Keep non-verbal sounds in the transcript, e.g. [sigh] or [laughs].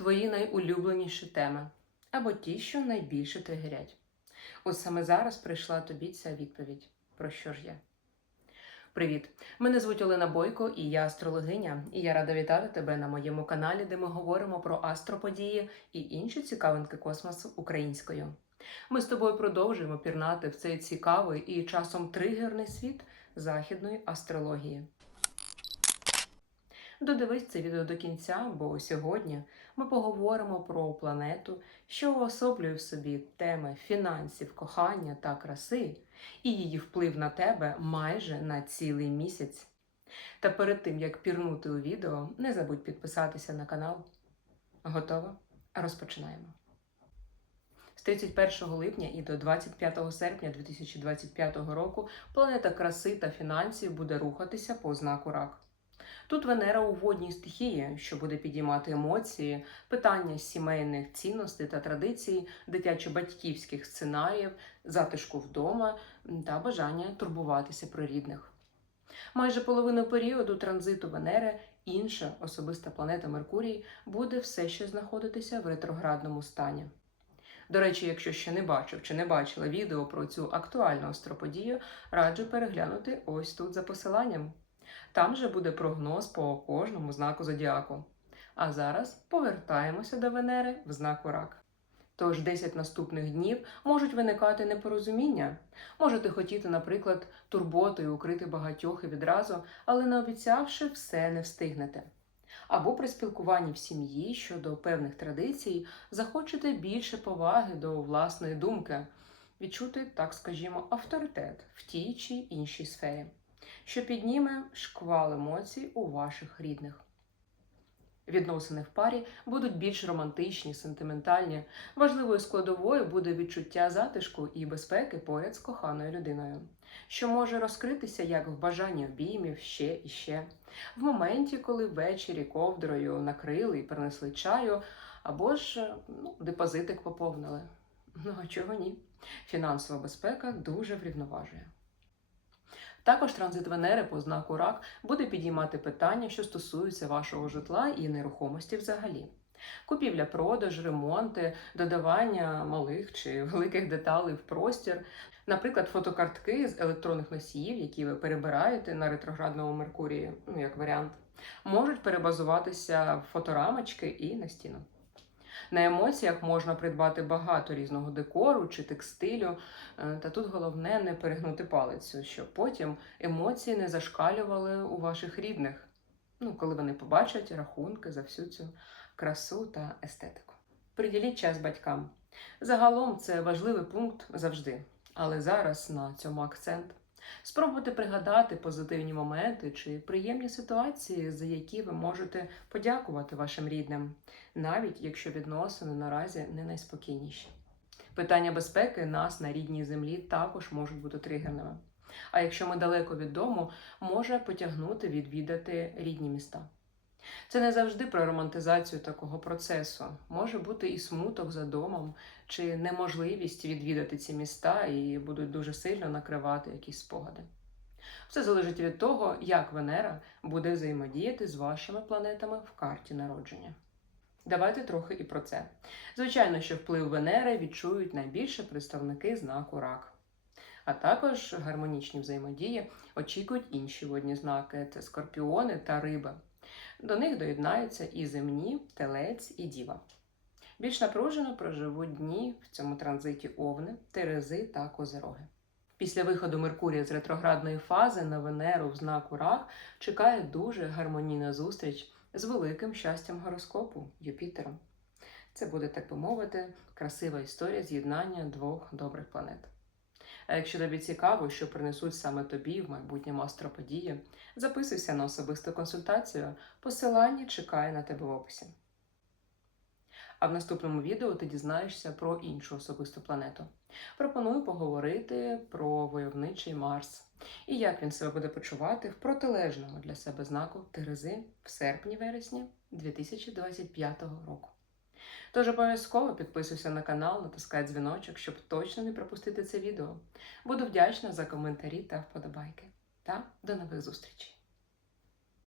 твої найулюбленіші теми або ті, що найбільше тригерять. От саме зараз прийшла тобі ця відповідь. Про що ж я? Привіт! Мене звуть Олена Бойко, і я астрологиня, і я рада вітати тебе на моєму каналі, де ми говоримо про астроподії і інші цікавинки космосу українською. Ми з тобою продовжуємо пірнати в цей цікавий і часом тригерний світ західної астрології. Додивись це відео до кінця, бо сьогодні ми поговоримо про планету, що уособлює в собі теми фінансів, кохання та краси, і її вплив на тебе майже на цілий місяць. Та перед тим як пірнути у відео, не забудь підписатися на канал. Готова? Розпочинаємо. З 31 липня і до 25 серпня 2025 року планета краси та фінансів буде рухатися по знаку рак. Тут Венера у водній стихії, що буде підіймати емоції, питання сімейних цінностей та традицій, дитячо-батьківських сценаріїв, затишку вдома та бажання турбуватися про рідних. Майже половину періоду транзиту Венери інша особиста планета Меркурій буде все ще знаходитися в ретроградному стані. До речі, якщо ще не бачив чи не бачила відео про цю актуальну астроподію, раджу переглянути ось тут за посиланням. Там же буде прогноз по кожному знаку зодіаку. А зараз повертаємося до Венери в знаку рак. Тож 10 наступних днів можуть виникати непорозуміння. Можете хотіти, наприклад, турботою укрити багатьох і відразу, але не обіцявши, все не встигнете. Або при спілкуванні в сім'ї щодо певних традицій захочете більше поваги до власної думки, відчути, так скажімо, авторитет в тій чи іншій сфері що підніме шквал емоцій у ваших рідних. Відносини в парі будуть більш романтичні, сентиментальні. Важливою складовою буде відчуття затишку і безпеки поряд з коханою людиною, що може розкритися як в бажанні обіймів ще і ще, в моменті, коли ввечері ковдрою накрили і принесли чаю, або ж ну, депозитик поповнили. Ну а чого ні? Фінансова безпека дуже врівноважує. Також транзит Венери по знаку рак буде підіймати питання, що стосуються вашого житла і нерухомості взагалі. Купівля, продаж, ремонти, додавання малих чи [laughs] великих деталей в простір, наприклад, фотокартки з електронних носіїв, які ви перебираєте на ретроградному Меркурії, ну як варіант, можуть перебазуватися в фоторамочки і на стіну. На емоціях можна придбати багато різного декору чи текстилю, е, та тут головне не перегнути палицю, щоб потім емоції не зашкалювали у ваших рідних, ну, коли вони побачать рахунки за всю цю красу та естетику. Приділіть час батькам. Загалом це важливий пункт завжди, але зараз на цьому акцент. Спробуйте пригадати позитивні моменти чи приємні ситуації, за які ви можете подякувати вашим рідним, навіть якщо відносини наразі не найспокійніші. Питання безпеки нас на рідній землі також можуть бути тригерними. А якщо ми далеко від дому, може потягнути відвідати рідні міста. Це не завжди про романтизацію такого процесу. Може бути і смуток за домом, чи неможливість відвідати ці міста і будуть дуже сильно накривати якісь спогади. Все залежить від того, як Венера буде взаємодіяти з вашими планетами в карті народження. Давайте трохи і про це. Звичайно, що вплив Венери відчують найбільше представники знаку рак. А також гармонічні взаємодії очікують інші водні знаки це скорпіони та риби. До них доєднаються і земні, телець і діва. Більш напружено проживуть дні в цьому транзиті овни, терези та козероги. Після виходу Меркурія з ретроградної фази на Венеру в знаку рак чекає дуже гармонійна зустріч з великим щастям гороскопу Юпітером. Це буде, так би мовити, красива історія з'єднання двох добрих планет. А якщо тобі цікаво, що принесуть саме тобі в майбутньому астроподії, записуйся на особисту консультацію. Посилання чекає на тебе в описі. А в наступному відео ти дізнаєшся про іншу особисту планету. Пропоную поговорити про войовничий Марс і як він себе буде почувати в протилежному для себе знаку Терези в серпні-вересні 2025 року. Тож обов'язково підписуйся на канал, натискай дзвіночок, щоб точно не пропустити це відео. Буду вдячна за коментарі та вподобайки. Та до нових зустрічей!